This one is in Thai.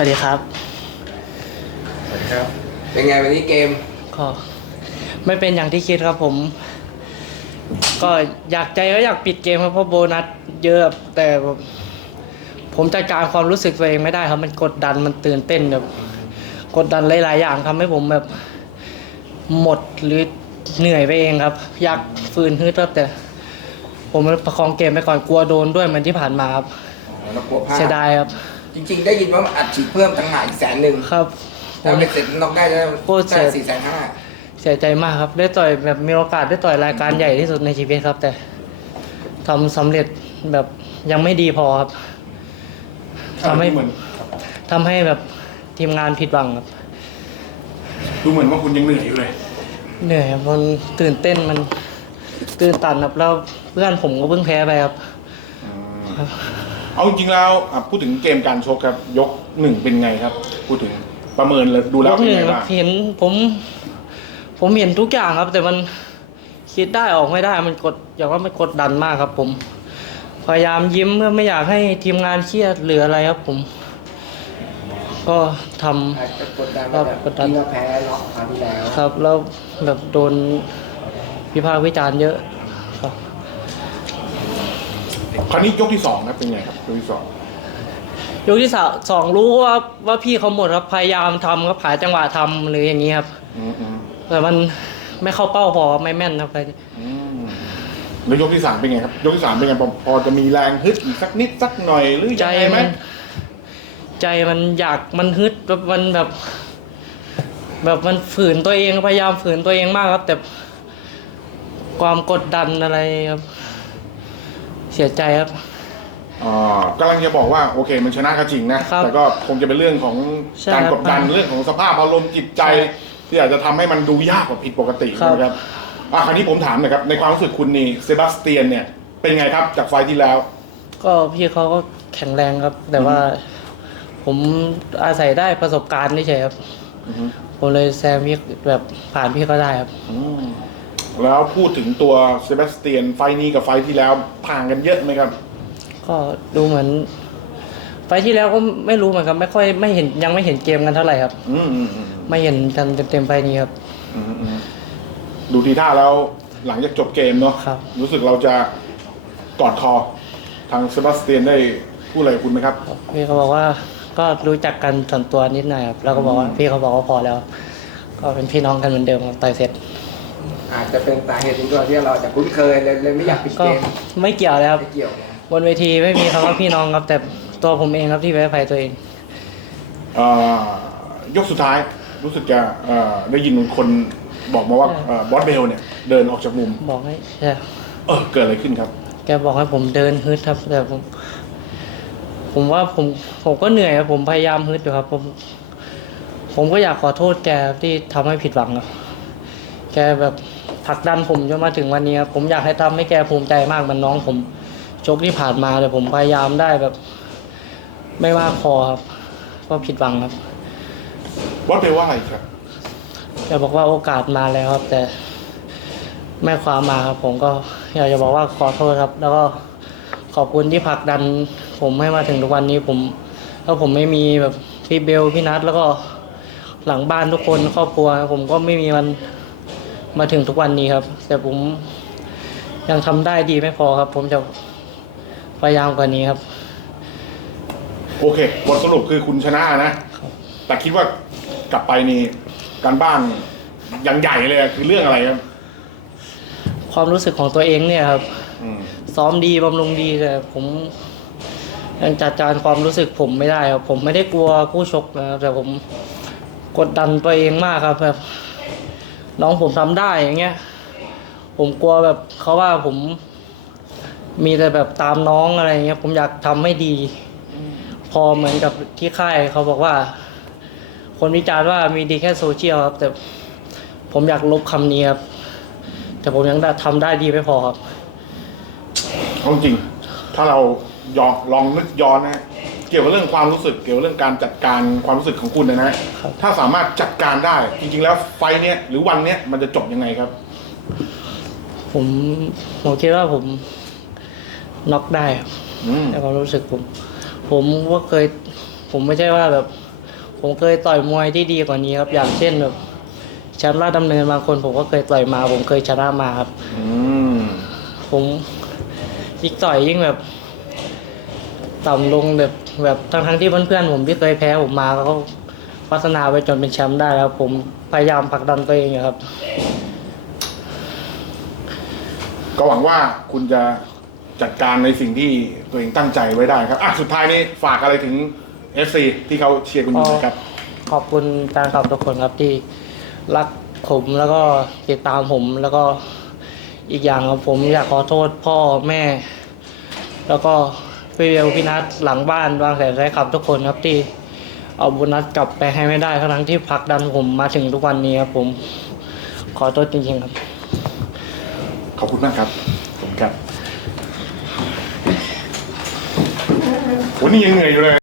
สวัสดีครับ สวัสดีครับ เป็นไงวันนี้เกม ก็ ไม่เป็นอย่างที่คิดครับผม ก็อยากใจก็อยากปิดเกมครับเพราะโบนัสเยอะแต่แบบผมจัดการความรู้สึกตัวเองไม่ได้ครับ มันกดดันมันตื่นเต้นแบบกดดันหลาย ๆ อย่างทำให้ผมแบบ หมดหรือเหนื่อยไปเองครับ อยากฟื้นฮึดครับแต่ ผมประคองเกมไปก่อนกลัวโดนด้วยเหมันที่ผ่านมาครับเรากลัวพลาดเสียดายครับ จริงๆ ได้ยินว่าอัดฉีดเพิ่มต่างหากอีกแสนหนึ่งครับผถ้ามเป็นเสร็จน็อกได้แล้วโคตรเสีย สี่แสนห้าเสียใจมากครับ ได้ต่อยแบบมีโอกาสได้ต่อยรายการใหญ่ที่สุดในชีวิตครับ แต่ทำสำเร็จแบบยังไม่ดีพอครับทำให้ดูเหมือนทำให้แบบทีมงานผิดหวังครับ ดูเหมือนว่าคุณยังเหนื่อยอยู่เลย เหนื่อยครับมันตื่นเต้นมันตื่นตันครับแล้วเพื่อนผมก็เพิ่งแพ้ไปครับ เอาจริงๆแล้วอะพูดถึงเกมการชกครับ ยกหนึ่งเป็นไงครับ พูดถึงประเมินแล้วดูแล้วยกเป็นหนึ่ไงงบ้าง เห็นผม ผมเห็นทุกอย่างครับ แต่มันคิดได้ออกไม่ได้มันกดอย่างว่ามันกดดันมากครับ ผม พยายามยิ้มเพื่อไม่อยากให้ทีมงานเครียดหรืออะไรครับ ผม ก็ทำ อาจจะกดดันครับแบบกดดัน ที่เราแพ้ล็อกคราวที่แล้ว ครับแล้วแบบโดนวิพากษ์วิจารณ์เยอะครับ คราวนี้ยกที่สองนะเป็นไงครับยกที่สองยกที่สาสองรู้ว่าว่าพี่เขาหมดครับพยายามทำครับหาจังหวะทำหรืออย่างนี้ครับ อืมอืมแต่มันไม่เข้าเป้าพอไม่แม่นครับอืมแล้วยกที่สามเป็นไงครับยกที่สามเป็นไงพอพอจะมีแรงฮึดอีกสักนิดสักหน่อยหรือใจยังไงไหมมันใจมันอยากมันฮึดแบบมันแบบ แบบมันฝืนตัวเองพยายามฝืนตัวเองมากครับ แต่ความกดดันอะไรครับเสียใจครับอ่ากำลังจะบอกว่าโอเคมันชนะก็จริงนะ ครับแต่ก็คงจะเป็นเรื่องของใช่การครับกดดันเรื่องของสภาพอารมณ์จิตใจ ใช่ที่อาจจะทำให้มันดูยากกว่าผิดปกติครับ นะครับอะคราวนี้ผมถามหน่อยครับในความรู้สึกคุณนี่เซบาสเตียนเนี่ยเป็นไงครับจากไฟล์ที่แล้ว ก็พี่เขาก็แข็งแรงครับ แต่ว่า ผมอาศัยได้ประสบการณ์นี่เฉยครับอือฮึผมเลยแซงพี่แบบผ่านพี่เขาได้ครับ อืม แล้วพูดถึงตัวเซบาสเตียนไฟล์นี้กับไฟล์ที่แล้วต่างกันเยอะไหมครับ ก็ดูเหมือน ไฟล์ที่แล้วก็ไม่รู้เหมือนกันไม่ค่อยไม่เห็นยังไม่เห็นเกมกันเท่าไหร่ครับ อืมอืมอืมไม่เห็นกันเต็มๆไฟล์นี้ครับ อืมอืมดูทีท่าแล้วหลังจากจบเกมเนาะครับ รู้สึกเราจะกอดคอ ทางเซบาสเตียนได้พูดอะไรกับคุณไหมครับพี่เขาบอกว่าก็รู้จักกันส่วนตัวนิดหน่อยครับแล้วก็บอกว่าพี่เขาบอกว่าพอแล้ว ก็เป็นพี่น้องกันเหมือนเดิมครับต่อยเสร็จ อาจจะเป็นสาเหตุหนึ่งด้วยที่เราจะคุ้นเคยเลยเลยไม่อยากปิดก็เกมไม่เกี่ยวเลยครับ ไม่เกี่ยวนะบนเวทีไม่มีคำว่าพี่น้องครับ แต่ตัวผมเองครับที่แพ้ภัยตัวเอง เอ่อยกสุดท้ายรู้สึกจะเอ่อได้ยินคนบอกมาว่าใช่เอ่อบอสเบลเนี่ยเดินออกจากมุม บอกให้ใช่เออเกิดอะไรขึ้นครับ แกบอกให้ผมเดินฮึดครับ แต่ผม ผมว่าผมผมก็เหนื่อยครับผมพยายามฮึดอยู่ครับ ผม ผมก็อยากขอโทษแกที่ทำให้ผิดหวังครับแกแบบ ผลักดันผมจนมาถึงวันนี้ครับผมอยากให้ทำให้แกภูมิใจมากเหมันน้องผมชกที่ผ่านมาแต่ผมพยายามได้แบบ ไม่มากพอครับก็ผิดหวังครับบอสเบลว่าอะไรครับแกบอกว่าโอกาสมาแล้วครับ แต่ไม่คว้ามาครับผมก็อยากจะบอกว่าขอโทษครับ แล้วก็ขอบคุณที่ผลักดัน ผมให้มาถึงทุกวันนี้ผมถ้าผมไม่มีแบบพี่เบลพี่นัทแล้วก็หลังบ้านทุกคนครอบครัว ผมก็ไม่มีมัน มาถึงทุกวันนี้ครับ แต่ผมยังทำได้ดีไม่พอครับ ผมจะพยายามกว่านี้ครับ โอเคบทสรุปคือคุณชนะนะ แต่คิดว่ากลับไปนี่การบ้านอย่างใหญ่เลยอะคือเรื่องอะไรครับ ความรู้สึกของตัวเองเนี่ยครับ อืม ซ้อมดีบำรุงดีแต่ผมยังจัดการความรู้สึกผมไม่ได้ครับ ผมไม่ได้กลัวคู่ชกนะครับแต่ผมกดดันตัวเองมากครับแบบ น้องผมทำได้อย่างเงี้ย ผมกลัวแบบเขาว่าผม มีแต่แบบตามน้องอะไรเงี้ย ผมอยากทำให้ดี พอเหมือนกับที่ค่ายเขาบอกว่า คนวิจารณ์ว่ามีดีแค่โซเชียลครับ แต่ผมอยากลบคำนี้ครับแต่ผมยังได้ทำได้ดีไม่พอครับเอาจริง ถ้าเรายอมลองนึกย้อนนะ เกี่ยวกับเรื่องความรู้สึกเกี่ยวกับเรื่องการจัดการความรู้สึกของคุณนะฮะครับ ถ้าสามารถจัดการได้ จริงๆ แล้วไฟล์เนี้ยหรือวันเนี้ยมันจะจบยังไงครับ ผมผมคิดว่าผมน็อกได้ครับอืมในความรู้สึกผม ผมว่าเคย ผมไม่ใช่ว่าแบบ ผมเคยต่อยมวยที่ดีกว่านี้ครับ อย่างเช่นแบบแชมป์ราชดำเนินบางคน ผมก็เคยต่อยมา ผมเคยชนะมาครับ อืมผมยิ่งต่อยยิ่งแบบ ต่ำลงแบบแบบทั้งทั้งๆที่เพื่อนๆผมที่เคยแพ้ผมมาเขาพัฒนาไปจนเป็นแชมป์ได้แล้วผมพยายามผลักดันตัวเองอยู่ครับ ก็หวังว่าคุณจะจัดการในสิ่งที่ตัวเองตั้งใจไว้ได้ครับอะสุดท้ายนี้ฝากอะไรถึง FC ที่เขาเชียร์คุณอยู่นะครับ ขอบคุณแฟนคลับทุกคนครับที่รักผมแล้วก็ติดตามผมแล้วก็อีกอย่างครับผมอยากขอโทษพ่อแม่ แล้วก็ พี่เบลพี่นัทหลังบ้านวางแผนใช้ขับทุกคนครับที่เอาบุญนัทกลับไปให้ไม่ได้ทั้งที่ผักดันผมมาถึงทุกวันนี้ครับผมขอโทษจริงๆครับ ขอบคุณมากครับผมครับโหนี่ยังเหนื่อยอยู่เลย